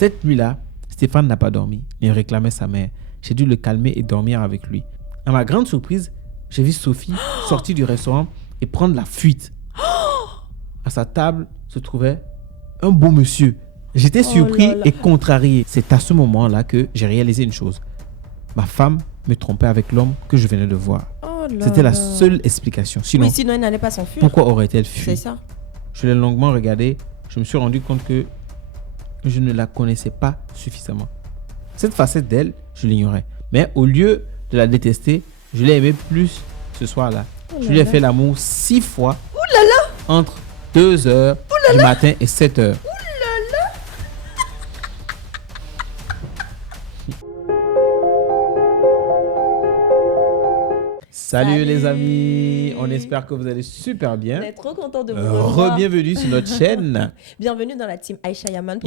Cette nuit-là, Stéphane n'a pas dormi. Il réclamait sa mère. J'ai dû le calmer et dormir avec lui. À ma grande surprise, j'ai vu Sophie sortir du restaurant et prendre la fuite. À sa table se trouvait un beau monsieur. J'étais surpris et contrarié. C'est à ce moment-là que j'ai réalisé une chose. Ma femme me trompait avec l'homme que je venais de voir. C'était la seule explication. Sinon, oui, sinon elle n'allait pas s'enfuir. Pourquoi aurait-elle fui? C'est ça. Je l'ai longuement regardée. Je me suis rendu compte que je ne la connaissais pas suffisamment. Cette facette d'elle, je l'ignorais. Mais au lieu de la détester, je l'ai aimée plus ce soir-là. Je lui ai fait l'amour 6 fois entre 2h du matin et 7h. Salut les amis, on espère que vous allez super bien. On est trop content de vous revoir. Bienvenue sur notre chaîne. Bienvenue dans la team Aïcha Yaman.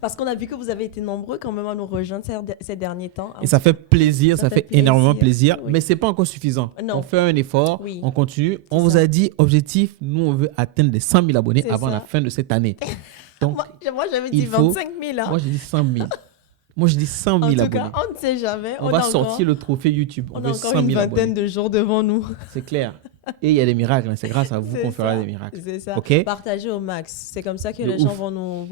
Parce qu'on a vu que vous avez été nombreux quand même à nous rejoindre ces derniers temps. Et ça fait plaisir, ça fait énormément plaisir. Oui. Mais ce n'est pas encore suffisant. Non. On fait un effort, Oui. on continue. On vous a dit, objectif, nous on veut atteindre les 100 000 abonnés avant ça. la fin de cette année. Donc, moi j'avais dit 25 000. Hein. Moi j'ai dit 100 000. Moi, je dis 100 000 abonnés. En tout cas, on ne sait jamais. On va sortir le trophée YouTube. On a encore une vingtaine de jours devant nous. C'est clair. Et il y a des miracles. C'est grâce à vous qu'on fera des miracles. C'est ça. Okay? Partagez au max. C'est comme ça que les gens vont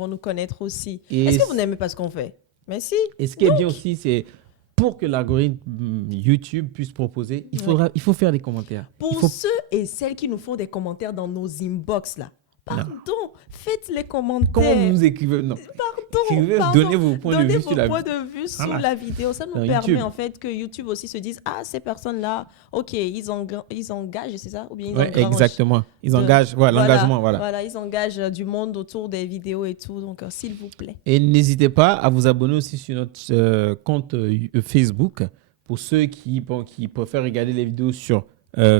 nous connaître aussi. Est-ce que vous n'aimez pas ce qu'on fait? Mais si. Et ce qui est bien aussi, c'est pour que l'algorithme YouTube puisse proposer, il faut faire des commentaires. Pour ceux et celles qui nous font des commentaires dans nos inbox là. Pardon, faites les commentaires. Comment vous nous écrivez? Non. Pardon. Donnez vos points de vue sur la vidéo. Ça nous permet YouTube. En fait que YouTube aussi se dise ces personnes-là, ok, ils engagent, c'est ça? Ou bien ils engagent. Exactement. Ils engagent, l'engagement, Voilà, ils engagent du monde autour des vidéos et tout. Donc, s'il vous plaît. Et n'hésitez pas à vous abonner aussi sur notre compte Facebook. Pour ceux qui préfèrent regarder les vidéos sur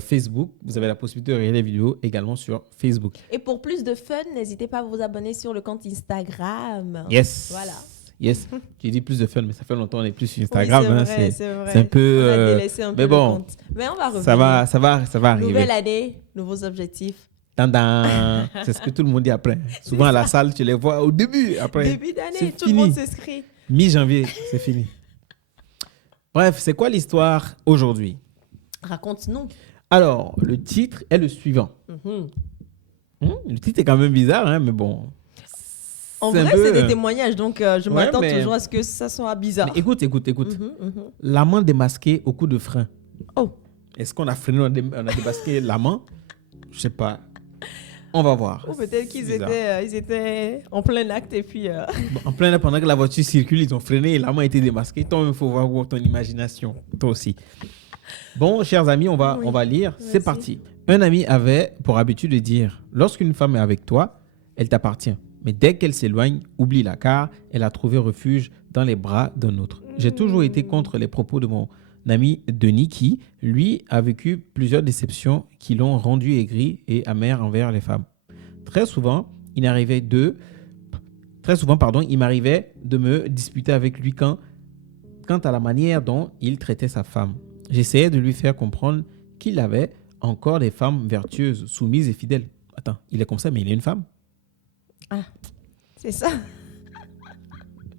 Facebook, vous avez la possibilité de regarder les vidéos également sur Facebook. Et pour plus de fun, n'hésitez pas à vous abonner sur le compte Instagram. Yes. Voilà. Yes. J'ai dit plus de fun, mais ça fait longtemps qu'on n'est plus sur Instagram. Oui, c'est vrai. C'est un peu. On a délaissé un peu le compte. Mais on va revenir. Ça va arriver. Nouvelle année, nouveaux objectifs. C'est ce que tout le monde dit après. Souvent à la salle, tu les vois au début. Après, début d'année, tout le monde s'inscrit. Mi-janvier, c'est fini. Bref, c'est quoi l'histoire aujourd'hui? Raconte-nous. Alors, le titre est le suivant. Le titre est quand même bizarre, hein, mais bon. En vrai, c'est des témoignages, donc je m'attends toujours à ce que ça soit bizarre. Mais écoute. L'amant démasqué au coup de frein. Oh. Est-ce qu'on a freiné, on a démasqué l'amant? Je sais pas. On va voir. Ou peut-être qu'ils étaient en plein acte et puis... En plein acte, pendant que la voiture circule, ils ont freiné et l'amant a été démasqué. Toi, il faut voir ton imagination. Toi aussi. Bon, chers amis, on va lire. Vas-y. C'est parti. Un ami avait pour habitude de dire, lorsqu'une femme est avec toi, elle t'appartient. Mais dès qu'elle s'éloigne, oublie-la car elle a trouvé refuge dans les bras d'un autre. J'ai toujours été contre les propos de mon ami Denis qui, lui, a vécu plusieurs déceptions qui l'ont rendu aigri et amer envers les femmes. Très souvent, il m'arrivait de me disputer avec lui quant à la manière dont il traitait sa femme. J'essayais de lui faire comprendre qu'il avait encore des femmes vertueuses, soumises et fidèles. Attends, il est comme ça, mais il est une femme? Ah, c'est ça.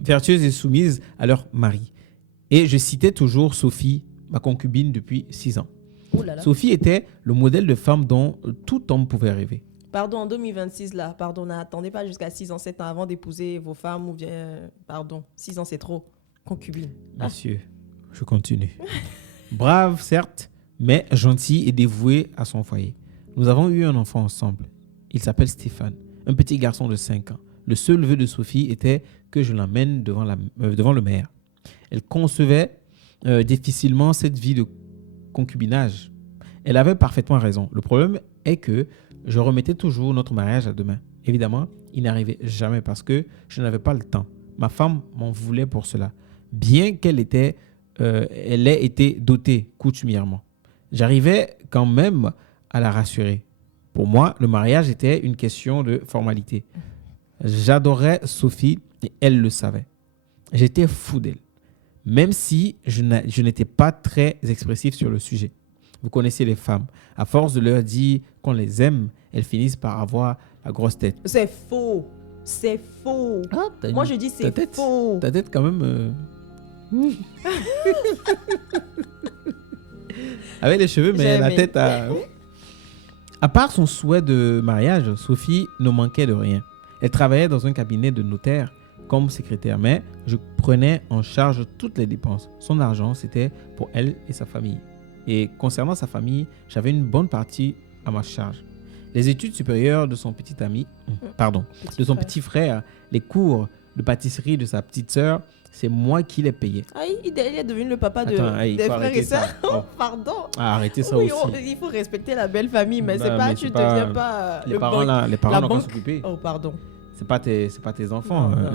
Vertueuses et soumises à leur mari. Et je citais toujours Sophie, ma concubine depuis 6 ans. Oh là là. Sophie était le modèle de femme dont tout homme pouvait rêver. Pardon, en 2026, là, n'attendez pas jusqu'à 6 ans, 7 ans avant d'épouser vos femmes ou bien... 6 ans, c'est trop. Concubine. Monsieur, je continue. Brave, certes, mais gentil et dévoué à son foyer. Nous avons eu un enfant ensemble. Il s'appelle Stéphane, un petit garçon de 5 ans. Le seul vœu de Sophie était que je l'emmène devant le maire. Elle concevait difficilement cette vie de concubinage. Elle avait parfaitement raison. Le problème est que je remettais toujours notre mariage à demain. Évidemment, il n'arrivait jamais parce que je n'avais pas le temps. Ma femme m'en voulait pour cela, bien qu'elle ait été dotée coutumièrement. J'arrivais quand même à la rassurer. Pour moi, le mariage était une question de formalité. J'adorais Sophie et elle le savait. J'étais fou d'elle, même si je n'étais pas très expressif sur le sujet. Vous connaissez les femmes. À force de leur dire qu'on les aime, elles finissent par avoir la grosse tête. C'est faux. C'est faux. Moi, je dis c'est faux. Ta tête, quand même... Avec les cheveux, mais la tête a... À part son souhait de mariage, Sophie ne manquait de rien. Elle travaillait dans un cabinet de notaire comme secrétaire, mais je prenais en charge toutes les dépenses. Son argent, c'était pour elle et sa famille. Et concernant sa famille, j'avais une bonne partie à ma charge. Les études supérieures de son petit petit frère, les cours de pâtisserie de sa petite sœur, c'est moi qui les payais. Ah, il est devenu le papa des frères et sœurs. Oh. Pardon. Arrêtez ça aussi. Il faut respecter la belle famille, mais tu ne deviens pas... Les parents n'ont qu'à s'occuper. Oh, pardon. C'est pas tes enfants. Non.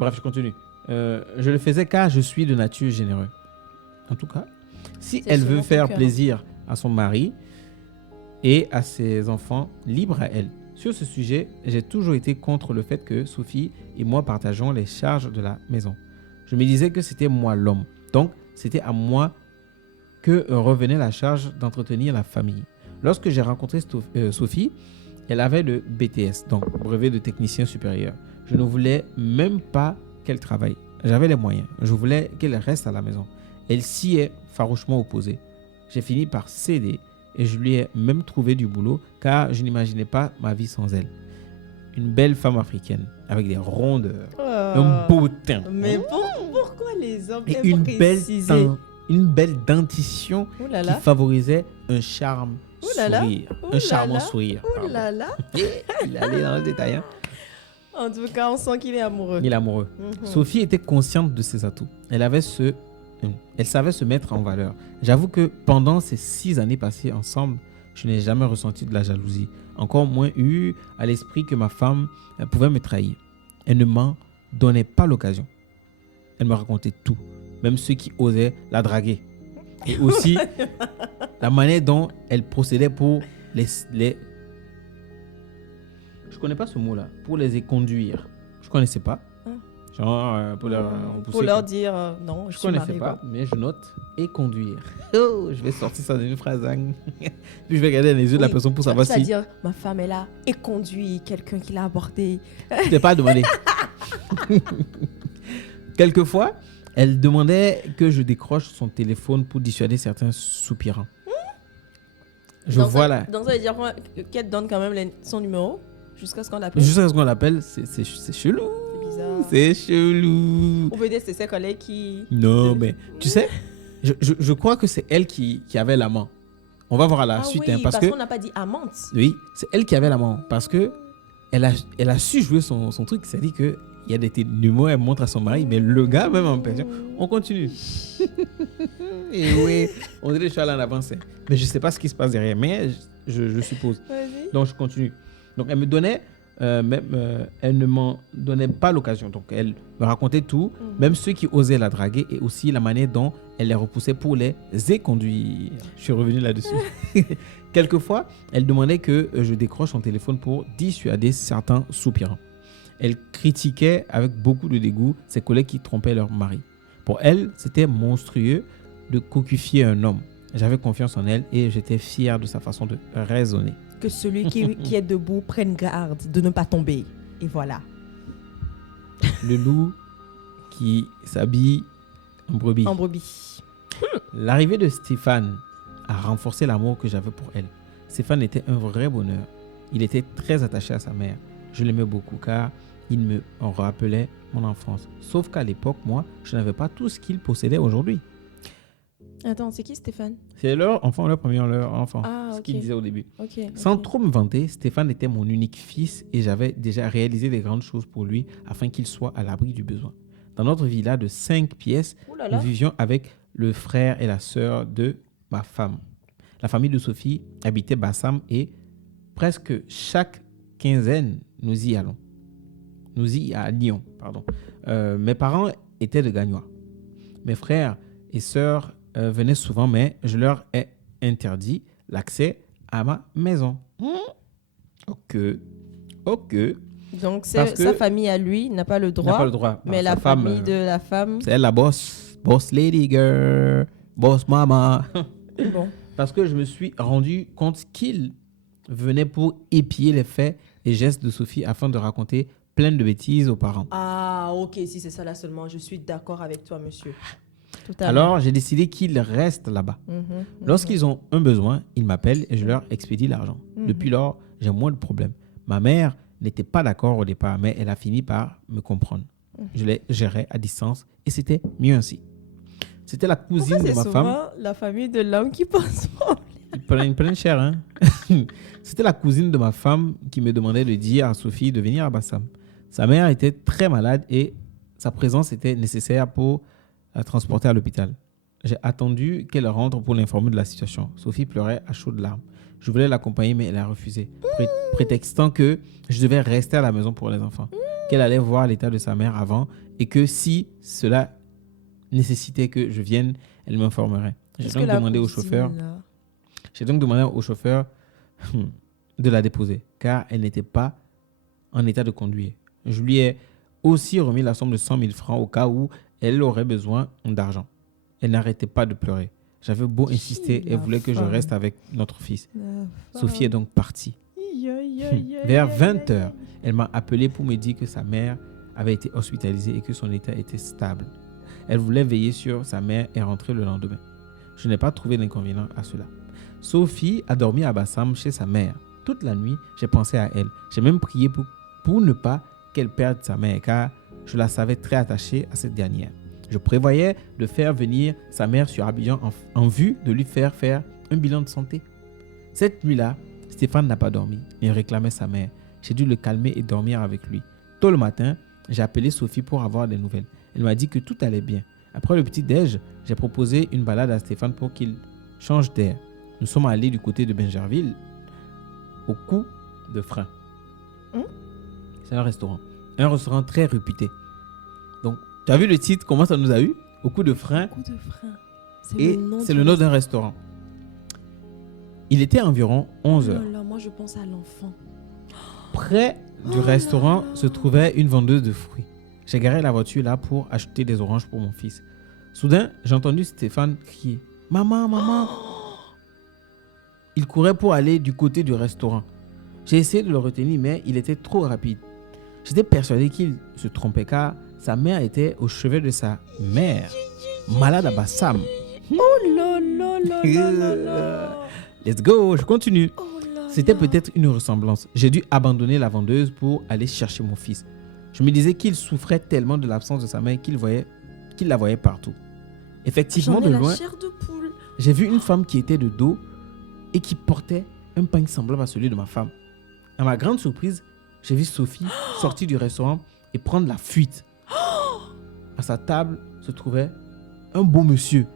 Bref, je continue. Je le faisais car je suis de nature généreux. En tout cas, si elle veut faire plaisir à son mari et à ses enfants, libre à elle. Sur ce sujet, j'ai toujours été contre le fait que Sophie et moi partageons les charges de la maison. Je me disais que c'était moi l'homme. Donc, c'était à moi que revenait la charge d'entretenir la famille. Lorsque j'ai rencontré Sophie, elle avait le BTS, donc brevet de technicien supérieur. Je ne voulais même pas qu'elle travaille. J'avais les moyens. Je voulais qu'elle reste à la maison. Elle s'y est farouchement opposée. J'ai fini par céder et je lui ai même trouvé du boulot car je n'imaginais pas ma vie sans elle. Une belle femme africaine avec des rondeurs, un beau teint. Mais pourquoi les hommes et une belle dentition qui favorisait un charme sourire. Un charmant sourire. Il allait dans le détail. En tout cas, on sent qu'il est amoureux. Il est amoureux. Sophie était consciente de ses atouts. Elle savait se mettre en valeur. J'avoue que pendant ces 6 années passées ensemble, je n'ai jamais ressenti de la jalousie. Encore moins eu à l'esprit que ma femme pouvait me trahir. Elle ne m'en donnait pas l'occasion. Elle me racontait tout, même ceux qui osaient la draguer. Et aussi la manière dont elle procédait pour les... Je connais pas ce mot-là. Pour les éconduire. Je connaissais pas. Genre, pour leur dire non, je connaissais pas, mais je note et conduire. Oh, je vais sortir ça dans une phrase. Puis je vais regarder dans les yeux de la personne pour savoir si. C'est-à-dire, ma femme est là et conduit quelqu'un qui l'a abordé. Je t'ai pas demandé. Quelquefois, elle demandait que je décroche son téléphone pour dissuader certains soupirants. Donc ça veut dire qu'elle donne quand même son numéro jusqu'à ce qu'on l'appelle. Jusqu'à ce qu'on l'appelle, c'est chelou. C'est chelou. On peut dire que c'est ses collègues qui... Non, mais tu sais, je crois que c'est elle qui avait l'amant. On va voir à la suite. Oui, parce qu'on n'a pas dit amante. Oui, c'est elle qui avait l'amant. Parce que elle a su jouer son truc. C'est-à-dire qu'il y a des numéros, elle montre à son mari, mais le gars, même en pension. On continue. Et oui, on dirait que je suis allé en avance. Mais je ne sais pas ce qui se passe derrière, mais je suppose. Vas-y. Donc, je continue. Donc, elle me donnait... elle ne m'en donnait pas l'occasion. Donc, elle me racontait tout, même ceux qui osaient la draguer et aussi la manière dont elle les repoussait pour les éconduire. Je suis revenu là-dessus. Quelquefois, elle demandait que je décroche son téléphone pour dissuader certains soupirants. Elle critiquait avec beaucoup de dégoût ses collègues qui trompaient leur mari. Pour elle, c'était monstrueux de cocufier un homme. J'avais confiance en elle et j'étais fier de sa façon de raisonner. Que celui qui est debout prenne garde de ne pas tomber. Et voilà. Le loup qui s'habille en brebis. En brebis. L'arrivée de Stéphane a renforcé l'amour que j'avais pour elle. Stéphane était un vrai bonheur. Il était très attaché à sa mère. Je l'aimais beaucoup car il me rappelait mon enfance. Sauf qu'à l'époque, moi, je n'avais pas tout ce qu'il possédait aujourd'hui. Attends, c'est qui Stéphane? C'est leur enfant, leur enfant. Ce qu'il disait au début. Okay. Sans trop me vanter, Stéphane était mon unique fils et j'avais déjà réalisé des grandes choses pour lui afin qu'il soit à l'abri du besoin. Dans notre villa de 5 pièces, nous vivions avec le frère et la sœur de ma femme. La famille de Sophie habitait Bassam et presque chaque quinzaine, nous y allions. Mes parents étaient de Gagnois. Mes frères et sœurs venaient souvent, mais je leur ai interdit l'accès à ma maison. Ok. Donc, sa famille à lui n'a pas le droit. Mais la famille de la femme... C'est elle la boss. Boss lady girl. Boss mama. Bon. Parce que je me suis rendu compte qu'il venait pour épier les faits et gestes de Sophie afin de raconter plein de bêtises aux parents. Ah, ok, si c'est ça là seulement, je suis d'accord avec toi, monsieur. Alors, j'ai décidé qu'ils restent là-bas. Lorsqu'ils ont un besoin, ils m'appellent et je leur expédie l'argent. Depuis lors, j'ai moins de problèmes. Ma mère n'était pas d'accord au départ, mais elle a fini par me comprendre. Je les gérais à distance et c'était mieux ainsi. C'était la cousine de ma femme. C'est la famille de l'homme qui pense. Ils prennent cher, hein. C'était la cousine de ma femme qui me demandait de dire à Sophie de venir à Bassam. Sa mère était très malade et sa présence était nécessaire pour la transporter à l'hôpital. J'ai attendu qu'elle rentre pour l'informer de la situation. Sophie pleurait à chaudes larmes. Je voulais l'accompagner, mais elle a refusé, prétextant que je devais rester à la maison pour les enfants, qu'elle allait voir l'état de sa mère avant et que si cela nécessitait que je vienne, elle m'informerait. J'ai donc demandé au chauffeur de la déposer, car elle n'était pas en état de conduire. Je lui ai aussi remis la somme de 100 000 francs au cas où elle aurait besoin d'argent. Elle n'arrêtait pas de pleurer. J'avais beau insister, elle voulait que je reste avec notre fils. Sophie est donc partie. Vers 20h, elle m'a appelé pour me dire que sa mère avait été hospitalisée et que son état était stable. Elle voulait veiller sur sa mère et rentrer le lendemain. Je n'ai pas trouvé d'inconvénient à cela. Sophie a dormi à Bassam chez sa mère. Toute la nuit, j'ai pensé à elle. J'ai même prié pour ne pas qu'elle perde sa mère, car je la savais très attachée à cette dernière. Je prévoyais de faire venir sa mère sur Abidjan en vue de lui faire un bilan de santé. Cette nuit-là, Stéphane n'a pas dormi. Il réclamait sa mère. J'ai dû le calmer et dormir avec lui. Tôt le matin, j'ai appelé Sophie pour avoir des nouvelles. Elle m'a dit que tout allait bien. Après le petit-déj, j'ai proposé une balade à Stéphane pour qu'il change d'air. Nous sommes allés du côté de Bingerville, au Coup de Frein. C'est un restaurant très réputé. Donc, tu as vu le titre, comment ça nous a eu? Au Coup de Frein. Coup de Frein. C'est le nom d'un restaurant. Il était environ 11h. Oh là, moi, je pense à l'enfant. Près du restaurant se trouvait une vendeuse de fruits. J'ai garé la voiture là pour acheter des oranges pour mon fils. Soudain, j'ai entendu Stéphane crier « Maman, maman !» Il courait pour aller du côté du restaurant. J'ai essayé de le retenir, mais il était trop rapide. J'étais persuadé qu'il se trompait car sa mère était au chevet de sa mère, malade à Bassam. Oh là là là là là. Let's go, je continue. Oh là C'était là. peut-être une ressemblance. J'ai dû abandonner la vendeuse pour aller chercher mon fils. Je me disais qu'il souffrait tellement de l'absence de sa mère qu'il la voyait partout. Effectivement, de loin, j'ai vu une femme qui était de dos et qui portait un pagne semblable à celui de ma femme. À ma grande surprise, j'ai vu Sophie sortir du restaurant et prendre la fuite. À sa table se trouvait un beau monsieur.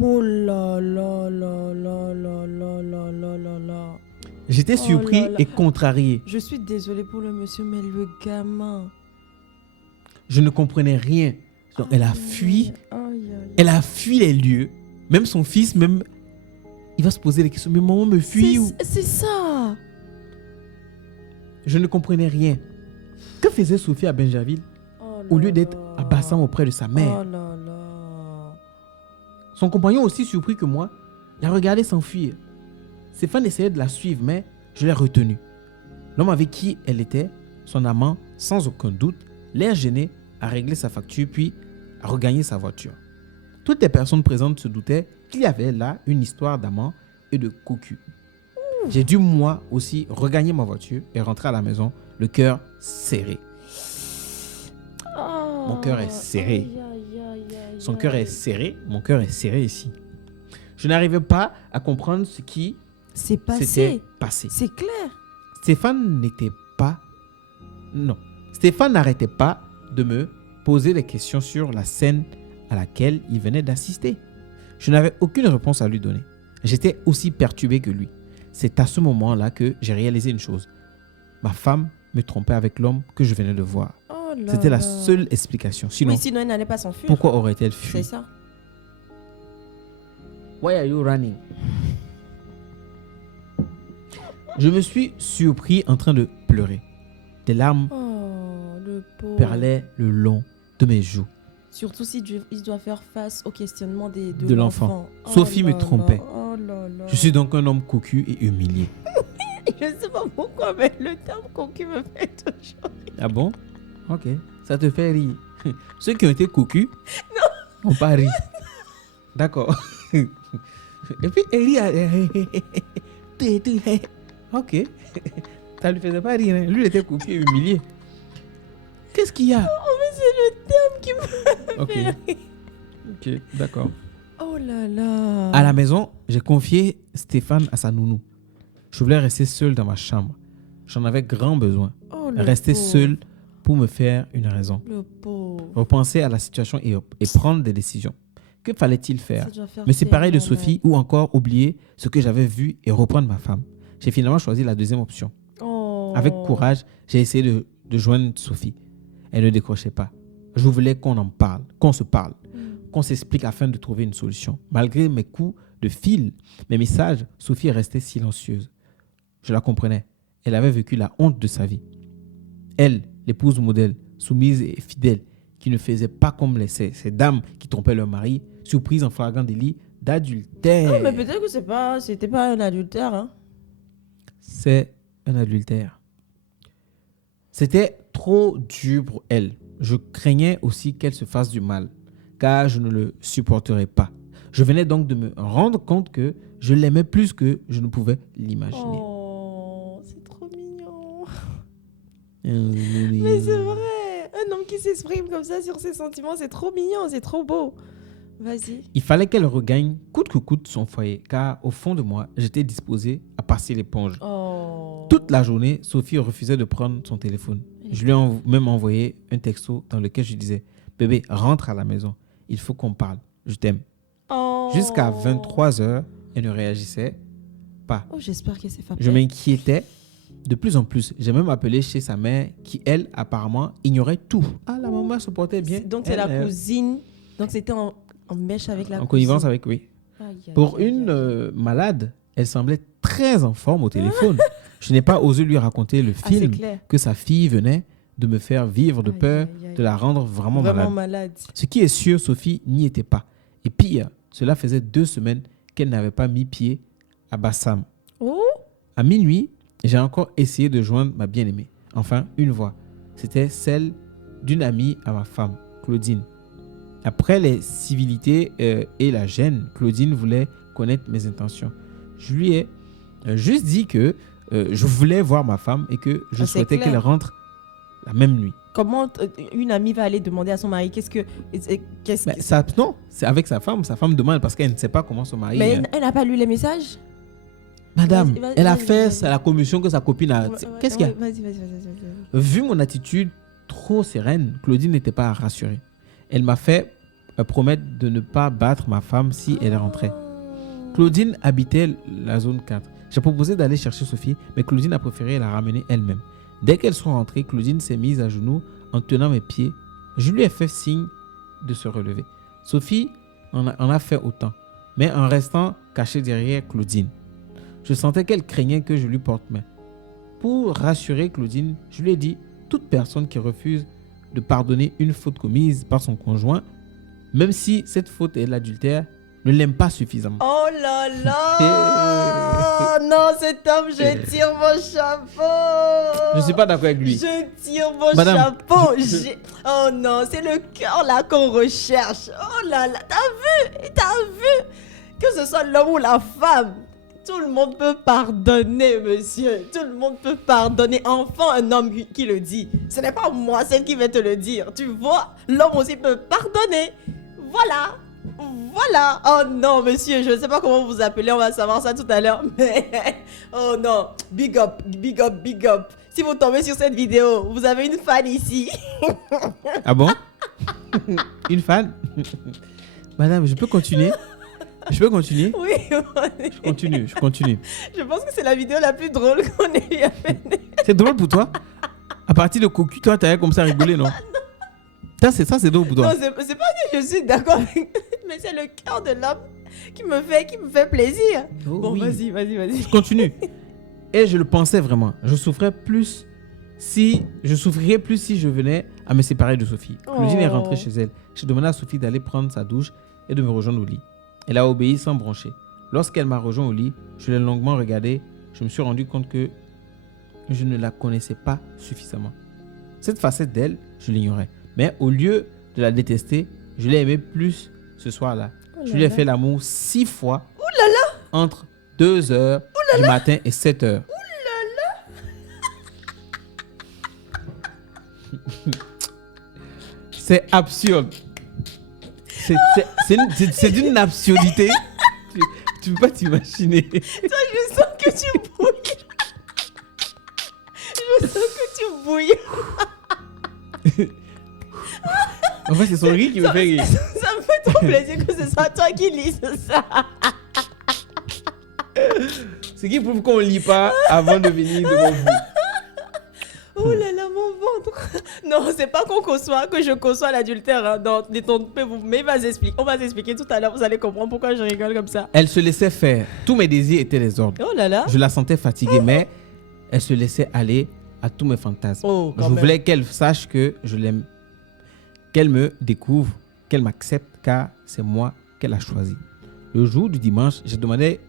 Oh là là là là là là là là là là. J'étais surpris et contrarié. Je suis désolée pour le monsieur, mais le gamin. Je ne comprenais rien. Donc, elle a fui. Elle a fui les lieux. Même son fils, il va se poser des questions. Mais maman me fuit ou... C'est ça. Je ne comprenais rien. Que faisait Sophie à Bingerville au lieu d'être à Bassam auprès de sa mère? Oh là là. Son compagnon, aussi surpris que moi, l'a regardé s'enfuir. Stéphane essayait de la suivre, mais je l'ai retenue. L'homme avec qui elle était, son amant, sans aucun doute, l'air gêné, a réglé sa facture puis a regagné sa voiture. Toutes les personnes présentes se doutaient qu'il y avait là une histoire d'amant et de cocu. J'ai dû moi aussi regagner ma voiture et rentrer à la maison, le cœur serré. Mon cœur est serré. Son cœur est serré, mon cœur est serré ici. Je n'arrivais pas à comprendre ce qui s'était passé. C'est clair. Stéphane n'arrêtait pas de me poser des questions sur la scène à laquelle il venait d'assister. Je n'avais aucune réponse à lui donner. J'étais aussi perturbé que lui. C'est à ce moment-là que j'ai réalisé une chose. Ma femme me trompait avec l'homme que je venais de voir. Oh là C'était la là. seule explication. Sinon, sinon elle n'allait pas s'enfuir. Pourquoi aurait-elle fui? C'est ça. Why are you running? Je me suis surpris en train de pleurer. Des larmes le pauvre. perlaient le long de mes joues. Surtout si il doit faire face au questionnement de l'enfant. Sophie me trompait. Je suis donc un homme cocu et humilié. Je ne sais pas pourquoi, mais le terme cocu me fait toujours rire. Ah bon? Ok. Ça te fait rire. Ceux qui ont été cocus n'ont pas ri. D'accord. Et puis, elle rit. Ok. Ça lui faisait pas rire. Hein. Lui, il était cocu et humilié. Qu'est-ce qu'il y a? Oh, mais c'est le terme qui me fait rire. Ok, d'accord. Oh là là. À la maison, j'ai confié Stéphane à sa nounou. Je voulais rester seul dans ma chambre. J'en avais grand besoin. Oh, le Rester pauvre. seul pour me faire une raison. Le pauvre. Repenser à la situation et prendre des décisions. Que fallait-il faire? Ça doit faire Me séparer de tellement Sophie ou encore oublier ce que j'avais vu et reprendre ma femme. J'ai finalement choisi la deuxième option. Oh. Avec courage, j'ai essayé de joindre Sophie. Elle ne décrochait pas. Je voulais qu'on en parle, qu'on se parle, qu'on s'explique afin de trouver une solution. Malgré mes coups de fil, mes messages, Sophie restait silencieuse. Je la comprenais. Elle avait vécu la honte de sa vie. Elle, l'épouse modèle, soumise et fidèle, qui ne faisait pas comme ces dames qui trompaient leur mari, surprise en flagrant délit d'adultère. Non, mais peut-être que c'était pas un adultère. Hein. C'est un adultère. C'était trop dur pour elle. Je craignais aussi qu'elle se fasse du mal, car je ne le supporterais pas. Je venais donc de me rendre compte que je l'aimais plus que je ne pouvais l'imaginer. Oh, c'est trop mignon. Mais c'est vrai. Un homme qui s'exprime comme ça sur ses sentiments, c'est trop mignon, c'est trop beau. Vas-y. Il fallait qu'elle regagne coûte que coûte son foyer, car au fond de moi, j'étais disposé à passer l'éponge. Oh. Toute la journée, Sophie refusait de prendre son téléphone. Je lui ai même envoyé un texto dans lequel je disais « Bébé, rentre à la maison. Il faut qu'on parle. Je t'aime. » Oh. Jusqu'à 23h, elle ne réagissait pas. Oh, j'espère qu'elle s'est fait. Je m'inquiétais de plus en plus. J'ai même appelé chez sa mère qui, elle, apparemment, ignorait tout. Ah, la maman se portait bien. Donc, c'est la cousine. Donc, c'était en mèche avec la cousine. En connivence avec, oui. Aïe, Pour aïe, une aïe. malade, elle semblait très en forme au téléphone. Je n'ai pas osé lui raconter le film que sa fille venait de me faire vivre de peur de la rendre vraiment malade. Ce qui est sûr, Sophie n'y était pas. Et pire, cela faisait 2 semaines qu'elle n'avait pas mis pied à Bassam. Oh. À minuit, j'ai encore essayé de joindre ma bien-aimée. Enfin, une voix. C'était celle d'une amie à ma femme, Claudine. Après les civilités et la gêne, Claudine voulait connaître mes intentions. Je lui ai juste dit que je voulais voir ma femme et que je souhaitais qu'elle rentre la même nuit. Comment une amie va aller demander à son mari Non, c'est avec sa femme demande parce qu'elle ne sait pas comment son mari... Mais elle n'a pas lu les messages? Madame, elle a fait la commission que sa copine a... Qu'est-ce qu'il y a? Vas-y. Vu mon attitude trop sereine, Claudine n'était pas rassurée. Elle m'a fait promettre de ne pas battre ma femme si elle rentrait. Claudine habitait la zone 4. J'ai proposé d'aller chercher Sophie, mais Claudine a préféré la ramener elle-même. Dès qu'elles sont rentrées, Claudine s'est mise à genoux en tenant mes pieds. Je lui ai fait signe de se relever. Sophie en a fait autant, mais en restant cachée derrière Claudine. Je sentais qu'elle craignait que je lui porte main. Pour rassurer Claudine, je lui ai dit « Toute personne qui refuse de pardonner une faute commise par son conjoint, même si cette faute est l'adultère, ne l'aime pas suffisamment. » Oh là là. Non, cet homme, je tire mon chapeau. Je ne suis pas d'accord avec lui. Je tire mon chapeau. Oh non, c'est le cœur là qu'on recherche. Oh là là, t'as vu que ce soit l'homme ou la femme. Tout le monde peut pardonner, monsieur. Tout le monde peut pardonner. Enfin, un homme qui le dit. Ce n'est pas moi, celle qui va te le dire. Tu vois, l'homme aussi peut pardonner. Voilà. Oh non, monsieur, je ne sais pas comment vous appelez. On va savoir ça tout à l'heure. Mais, oh non. Big up. Si vous tombez sur cette vidéo, vous avez une fan ici. Ah bon? Une fan? Madame, je peux continuer? Oui. Je continue. Je pense que c'est la vidéo la plus drôle qu'on ait eu à faire. C'est drôle pour toi? À partir de cocu, toi, t'as comme ça rigolé, non? Ça, c'est drôle pour toi. Non, c'est pas que je suis d'accord avec... Mais c'est le cœur de l'homme qui me fait plaisir. Oh, bon, oui. Vas-y. Je continue. Et je le pensais vraiment. Je souffrirais plus si je venais à me séparer de Sophie. Claudine est rentrée chez elle. J'ai demandé à Sophie d'aller prendre sa douche et de me rejoindre au lit. Elle a obéi sans broncher. Lorsqu'elle m'a rejoint au lit, je l'ai longuement regardée je me suis rendu compte que je ne la connaissais pas suffisamment. Cette facette d'elle, je l'ignorais. Mais au lieu de la détester, je l'ai aimée plus ce soir-là. Je lui ai fait l'amour 6 fois entre 2h du matin et 7h. C'est absurde. C'est d'une absurdité. Tu ne peux pas t'imaginer. Toi, je sens que tu bouilles. Je sens que tu bouilles. En fait, c'est son rire qui me fait rire. Ça me fait trop plaisir que ce soit toi qui lises ça. Ce qui prouve qu'on ne lit pas avant de venir devant vous. Oh là là, mon ventre. Non, c'est pas que je conçois l'adultère. Hein. Non, détournez-vous. Mais on va s'expliquer tout à l'heure. Vous allez comprendre pourquoi je rigole comme ça. Elle se laissait faire. Tous mes désirs étaient les ordres. Oh là là. Je la sentais fatiguée, mais elle se laissait aller à tous mes fantasmes. Oh, je voulais qu'elle sache que je l'aime. Qu'elle me découvre, qu'elle m'accepte, car c'est moi qu'elle a choisi. Le jour du dimanche, j'ai demandé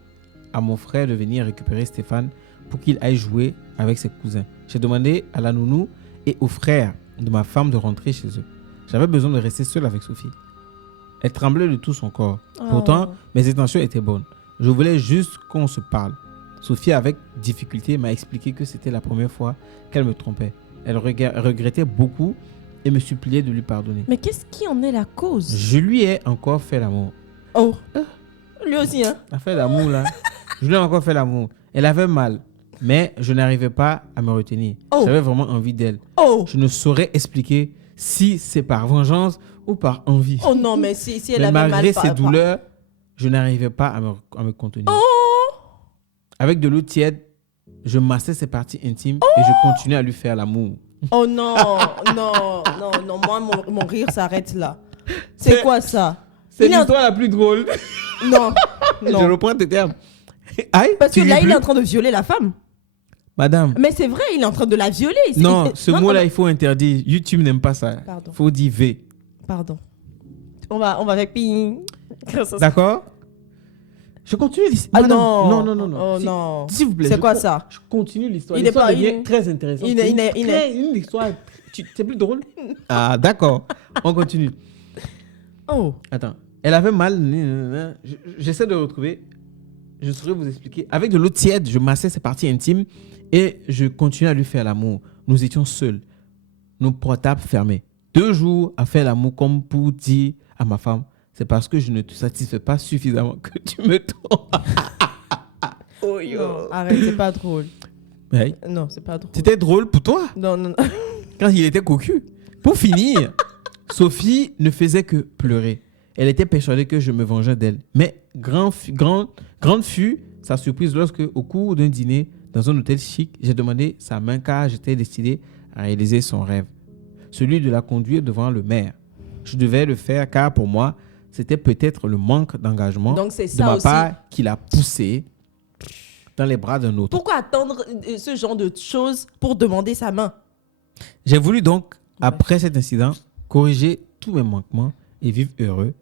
à mon frère de venir récupérer Stéphane pour qu'il aille jouer avec ses cousins. J'ai demandé à la nounou et au frère de ma femme de rentrer chez eux. J'avais besoin de rester seul avec Sophie. Elle tremblait de tout son corps. Pourtant, mes intentions étaient bonnes. Je voulais juste qu'on se parle. Sophie, avec difficulté, m'a expliqué que c'était la première fois qu'elle me trompait. Elle regrettait beaucoup et me suppliait de lui pardonner. Mais qu'est-ce qui en est la cause? Je lui ai encore fait l'amour. Oh, lui aussi, hein? Elle a fait l'amour, là. Je lui ai encore fait l'amour. Elle avait mal, mais je n'arrivais pas à me retenir. J'avais vraiment envie d'elle. Je ne saurais expliquer si c'est par vengeance ou par envie. Oh non, mais si elle mais avait mal... malgré ces douleurs, je n'arrivais pas à me contenir. Avec de l'eau tiède, je massais ses parties intimes et je continuais à lui faire l'amour. Oh non, non, moi, mon rire s'arrête là. C'est quoi ça? C'est l'histoire la plus drôle. Non. Je reprends tes termes. Aïe, parce que là, il est en train de violer la femme. Madame. Mais c'est vrai, il est en train de la violer. Non, ce mot-là, il faut interdire. YouTube n'aime pas ça. Pardon. Il faut dire V. Pardon. On va avec ping. D'accord? Je continue l'histoire. Ah non. Non. Oh non. S'il vous plaît. C'est quoi ça? Je continue l'histoire. Il n'est pas très intéressante. Une histoire. C'est plus drôle. Ah, d'accord. On continue. Oh. Attends. Elle avait mal. J'essaie de le retrouver. Je saurais vous expliquer. Avec de l'eau tiède, je massais ses parties intimes et je continuais à lui faire l'amour. Nous étions seuls. Nos portables fermés. 2 jours à faire l'amour comme pour dire à ma femme, c'est parce que je ne te satisfais pas suffisamment que tu me trompes. Oh yo. Non, arrête, c'est pas drôle. Ouais. Non, c'est pas drôle. C'était drôle pour toi? Non. Quand il était cocu. Pour finir, Sophie ne faisait que pleurer. Elle était persuadée que je me vengeais d'elle. Mais grande fut sa surprise lorsque, au cours d'un dîner dans un hôtel chic, j'ai demandé sa main car j'étais décidé à réaliser son rêve. Celui de la conduire devant le maire. Je devais le faire car pour moi, c'était peut-être le manque d'engagement de ma part qui l'a poussé dans les bras d'un autre. Pourquoi attendre ce genre de choses pour demander sa main? J'ai voulu donc, après cet incident, corriger tous mes manquements et vivre heureux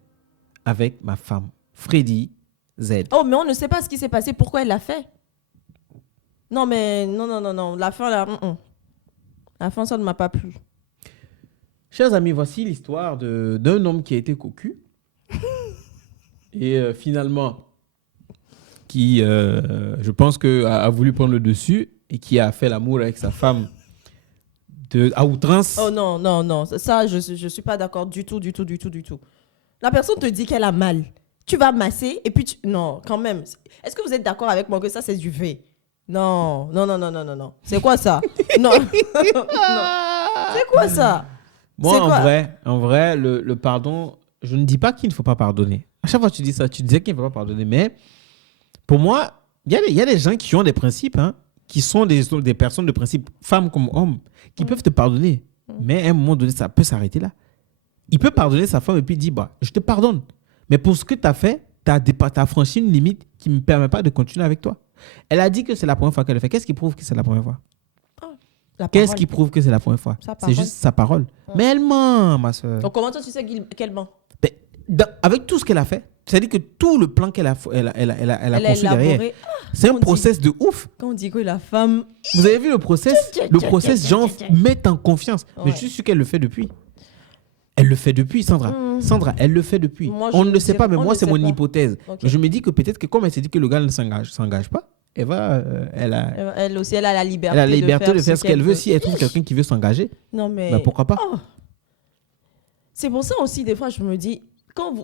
avec ma femme, Freddy Z. Oh, mais on ne sait pas ce qui s'est passé, pourquoi elle l'a fait. Non, mais non. La fin, là, la fin, ça ne m'a pas plu. Chers amis, voici l'histoire d'un homme qui a été cocu et finalement qui, je pense, a voulu prendre le dessus et qui a fait l'amour avec sa femme à outrance. Oh non. Ça, je suis pas d'accord du tout. La personne te dit qu'elle a mal. Tu vas masser et puis non, quand même. Est-ce que vous êtes d'accord avec moi que ça, c'est du V? Non. C'est quoi ça? Non. C'est quoi ça? Moi, en vrai, le pardon, je ne dis pas qu'il ne faut pas pardonner. À chaque fois que tu dis ça, tu disais qu'il ne faut pas pardonner. Mais pour moi, il y a des gens qui ont des principes, hein, qui sont des personnes de principe, femmes comme hommes, qui peuvent te pardonner. Mais à un moment donné, ça peut s'arrêter là. Il peut pardonner sa femme et puis dire, je te pardonne. Mais pour ce que tu as fait, tu as franchi une limite qui ne me permet pas de continuer avec toi. Elle a dit que c'est la première fois qu'elle le fait. Qu'est-ce qui prouve que c'est la première fois? Qu'est-ce qui prouve que c'est la première fois? C'est juste sa parole. Mais elle ment, ma soeur. Donc comment toi tu sais qu'elle ment? Avec tout ce qu'elle a fait, C'est-à-dire que tout le plan qu'elle a conçu derrière, c'est un process de ouf. Quand on dit que la femme... Vous avez vu le process? Le process, gens mettent en confiance. Ouais. Mais je suis sûr qu'elle le fait depuis. Elle le fait depuis, Sandra. Sandra, elle le fait depuis. On ne le sait pas, mais moi, c'est mon hypothèse. Okay. Je me dis que peut-être que comme elle s'est dit que le gars ne s'engage pas, elle aussi, elle a la liberté, de faire ce qu'elle veut. Si elle trouve quelqu'un qui veut s'engager, pourquoi pas? C'est pour ça aussi, des fois, je me dis, quand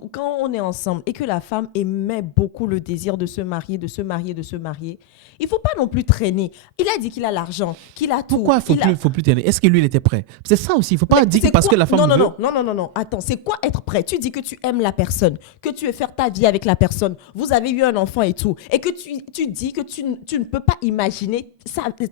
on est ensemble et que la femme émet beaucoup le désir de se marier, il ne faut pas non plus traîner. Il a dit qu'il a l'argent, qu'il a tout. Pourquoi il ne faut plus traîner? Est-ce que lui, il était prêt? C'est ça aussi. Il ne faut pas dire que parce que la femme veut... Non. Attends, c'est quoi être prêt? Tu dis que tu aimes la personne, que tu veux faire ta vie avec la personne. Vous avez eu un enfant et tout. Et que tu dis que tu ne peux pas imaginer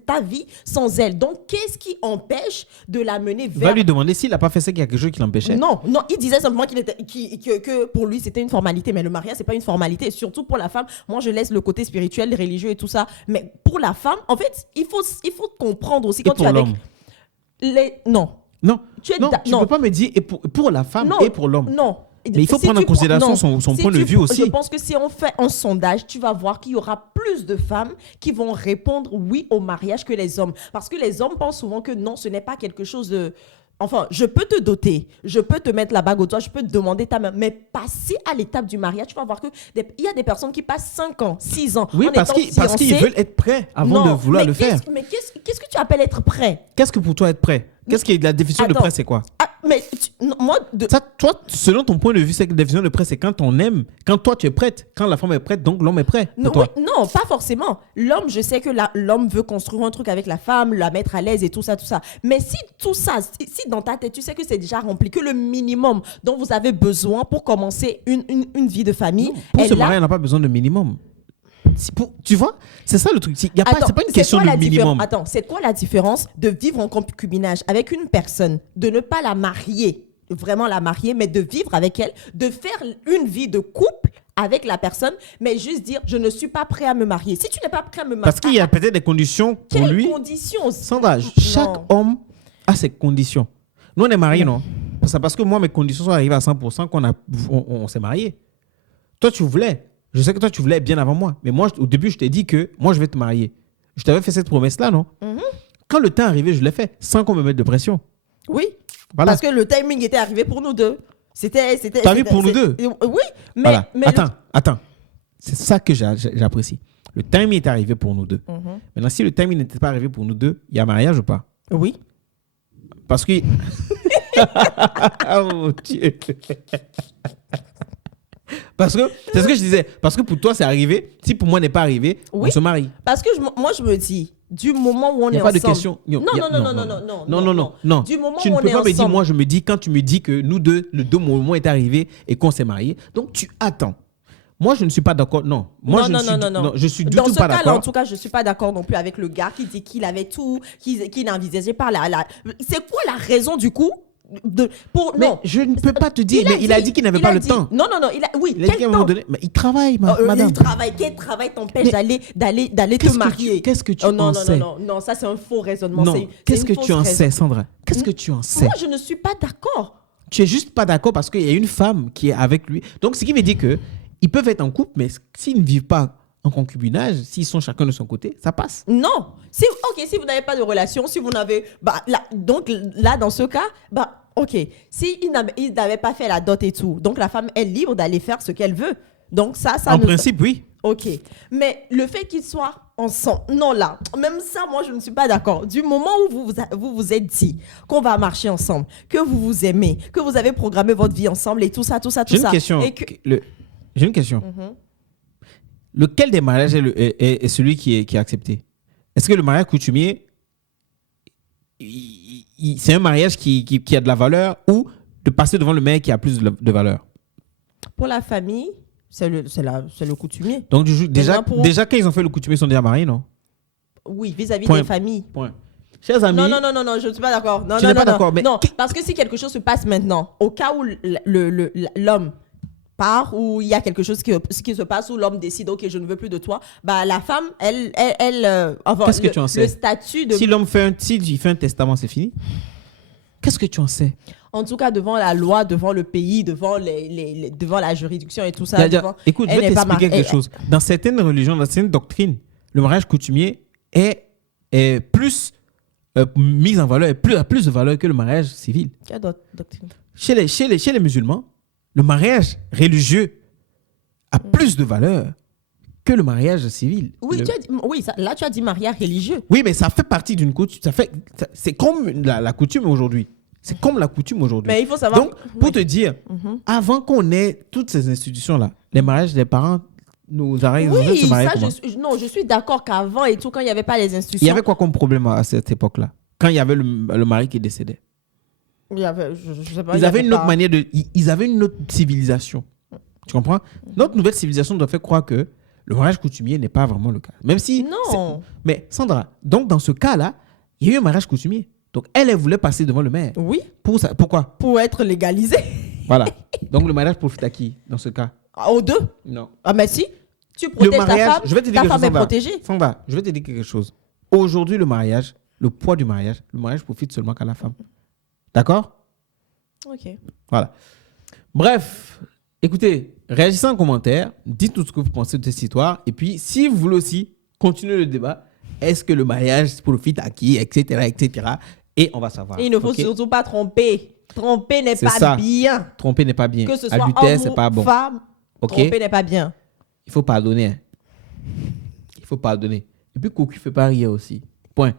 ta vie sans elle. Donc, qu'est-ce qui empêche de la mener vers... Va lui demander s'il n'a pas fait ça, qu'il y a quelque chose qui l'empêchait. Non, il disait simplement que pour lui, c'était une formalité. Mais le mariage, ce n'est pas une formalité. Et surtout pour la femme, moi, je laisse le côté spirituel, religieux et tout ça. Mais pour la femme, en fait, il faut comprendre aussi quand tu es avec Non, tu peux pas me dire pour la femme et pour l'homme. Non. Mais il faut prendre en considération son point de vue aussi. Je pense que si on fait un sondage, tu vas voir qu'il y aura plus de femmes qui vont répondre oui au mariage que les hommes. Parce que les hommes pensent souvent que non, ce n'est pas quelque chose de... Enfin, je peux te doter, je peux te mettre la bague au doigt, je peux te demander ta main, mais passer à l'étape du mariage, tu vas voir qu'il y a des personnes qui passent 5 ans, 6 ans. Oui, parce qu'ils veulent être prêts avant de vouloir le faire. Mais qu'est-ce que tu appelles être prêt? Qu'est-ce que pour toi être prêt? Qu'est-ce qui est la définition de prêt, c'est quoi? Toi, selon ton point de vue, c'est que la définition de prêt, c'est quand on aime, quand toi tu es prête, quand la femme est prête, donc l'homme est prêt. Non, pas forcément. L'homme, je sais que l'homme veut construire un truc avec la femme, la mettre à l'aise et tout ça. Mais si tout ça, si dans ta tête, tu sais que c'est déjà rempli, que le minimum dont vous avez besoin pour commencer une vie de famille... Pour se marier, on n'a pas besoin de minimum. Tu vois, c'est ça le truc. C'est pas une question de minimum. Attends, c'est quoi la différence de vivre en concubinage avec une personne, de ne pas la marier, vraiment la marier, mais de vivre avec elle, de faire une vie de couple avec la personne, mais juste dire je ne suis pas prêt à me marier. Si tu n'es pas prêt à me marier... Parce qu'il y a peut-être des conditions pour lui. Quelles conditions? Sandra, chaque homme a ses conditions. Nous, on est mariés, non? C'est parce que moi, mes conditions sont arrivées à 100% qu'on s'est mariés. Toi, tu voulais... Je sais que toi, tu voulais bien avant moi. Mais moi, au début, je t'ai dit que moi, je vais te marier. Je t'avais fait cette promesse-là, non? Quand le temps est arrivé, je l'ai fait, sans qu'on me mette de pression. Oui, voilà. Parce que le timing était arrivé pour nous deux. T'as vu pour nous deux? Oui, mais... Voilà. Mais attends. C'est ça que j'apprécie. Le timing est arrivé pour nous deux. Maintenant, si le timing n'était pas arrivé pour nous deux, il y a mariage ou pas? Oui. Parce que... Oh, mon Dieu. Parce que, c'est ce que je disais, parce que pour toi c'est arrivé, si pour moi n'est pas arrivé, on se marie. Parce que moi je me dis, du moment où on est ensemble... Il n'y a pas de question. Non. Du moment tu où ne on peux est pas me dire, ensemble... moi je me dis, quand tu me dis que nous deux, le moment est arrivé et qu'on s'est marié, donc tu attends. Moi je ne suis pas d'accord, non. Je suis du tout pas d'accord. Dans ce cas-là, en tout cas, je ne suis pas d'accord non plus avec le gars qui dit qu'il avait tout, qu'il n'envisageait pas C'est quoi la raison du coup? Je ne peux pas te dire, mais il a dit qu'il n'avait pas le temps. Non, il a dit qu'à un moment donné, mais il travaille, madame. Quel travail t'empêche d'aller te marier? Qu'est-ce que tu en sais? Non, ça c'est un faux raisonnement. Non, qu'est-ce que tu en sais, Sandra? Qu'est-ce que tu en sais? Moi, je ne suis pas d'accord. Tu es juste pas d'accord parce qu'il y a une femme qui est avec lui. Donc, ce qui veut dire que ils peuvent être en couple, mais s'ils ne vivent pas en concubinage, s'ils sont chacun de son côté, ça passe. Non. Si vous n'avez pas de relation, si vous n'avez... donc là, dans ce cas, ok. S'ils n'avaient pas fait la dot et tout, donc la femme est libre d'aller faire ce qu'elle veut. Donc ça... En principe, oui. Ok. Mais le fait qu'ils soient ensemble, non là, même ça, moi, je ne suis pas d'accord. Du moment où vous êtes dit qu'on va marcher ensemble, que vous vous aimez, que vous avez programmé votre vie ensemble et tout ça. J'ai une question. J'ai une question. Lequel des mariages est celui qui est accepté? Est-ce que le mariage coutumier, c'est un mariage qui a de la valeur ou de passer devant le mec qui a plus de valeur? Pour la famille, c'est le coutumier. Donc déjà, quand ils ont fait le coutumier, ils sont déjà mariés, non? Oui, vis-à-vis des familles. Point. Chers amis... Non, je ne suis pas d'accord. Tu n'es pas d'accord, mais... Non, parce que si quelque chose se passe maintenant, au cas où l'homme part, où il y a quelque chose qui se passe, où l'homme décide, ok, je ne veux plus de toi, la femme, elle qu'est-ce que tu en sais? Le statut de... Si l'homme fait un testament, c'est fini? Qu'est-ce que tu en sais? En tout cas, devant la loi, devant le pays, devant, devant la juridiction et tout ça. Écoute, je vais t'expliquer quelque chose. Dans certaines religions, dans certaines doctrines, le mariage coutumier est plus mis en valeur, a plus de valeur que le mariage civil. Quelle doctrine? Chez les musulmans, le mariage religieux a plus de valeur que le mariage civil. Oui, là tu as dit mariage religieux. Oui, mais ça fait partie d'une coutume. C'est comme la coutume aujourd'hui. C'est comme la coutume aujourd'hui. Mais il faut savoir. Donc, pour te dire, avant qu'on ait toutes ces institutions-là, les mariages des parents, nous arrivent oui, se marier non, je suis d'accord qu'avant et tout, quand il n'y avait pas les institutions. Il y avait quoi comme problème à cette époque-là? Quand il y avait le mari qui décédait? Il y avait, je sais pas, ils avaient une autre manière de... Ils avaient une autre civilisation. Tu comprends? Notre nouvelle civilisation doit faire croire que le mariage coutumier n'est pas vraiment le cas. Même si... Non. Mais Sandra, donc dans ce cas-là, il y a eu un mariage coutumier. Donc elle voulait passer devant le maire. Oui. Pourquoi? Pour être légalisé. Voilà. Donc le mariage profite à qui dans ce cas? Aux deux? Non. Ah mais si. Tu protèges ta femme, je vais te dire ta femme est protégée. Sandra, je vais te dire quelque chose. Aujourd'hui, le poids du mariage, le mariage profite seulement qu'à la femme. D'accord? Ok. Voilà. Bref, écoutez, réagissez en commentaire, dites tout ce que vous pensez de cette histoire. Et puis, si vous voulez aussi continuer le débat, est-ce que le mariage profite à qui, etc., etc. Et on va savoir. Et il ne faut surtout pas tromper. Tromper n'est pas bien. Tromper n'est pas bien. Que ce soit adultère, c'est pas bon. Femme, tromper n'est pas bien. Il faut pardonner. Hein. Il faut pardonner. Et puis, cocu fait pas rire aussi. Point.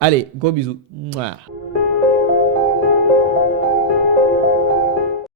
Allez, gros bisous. Mouah.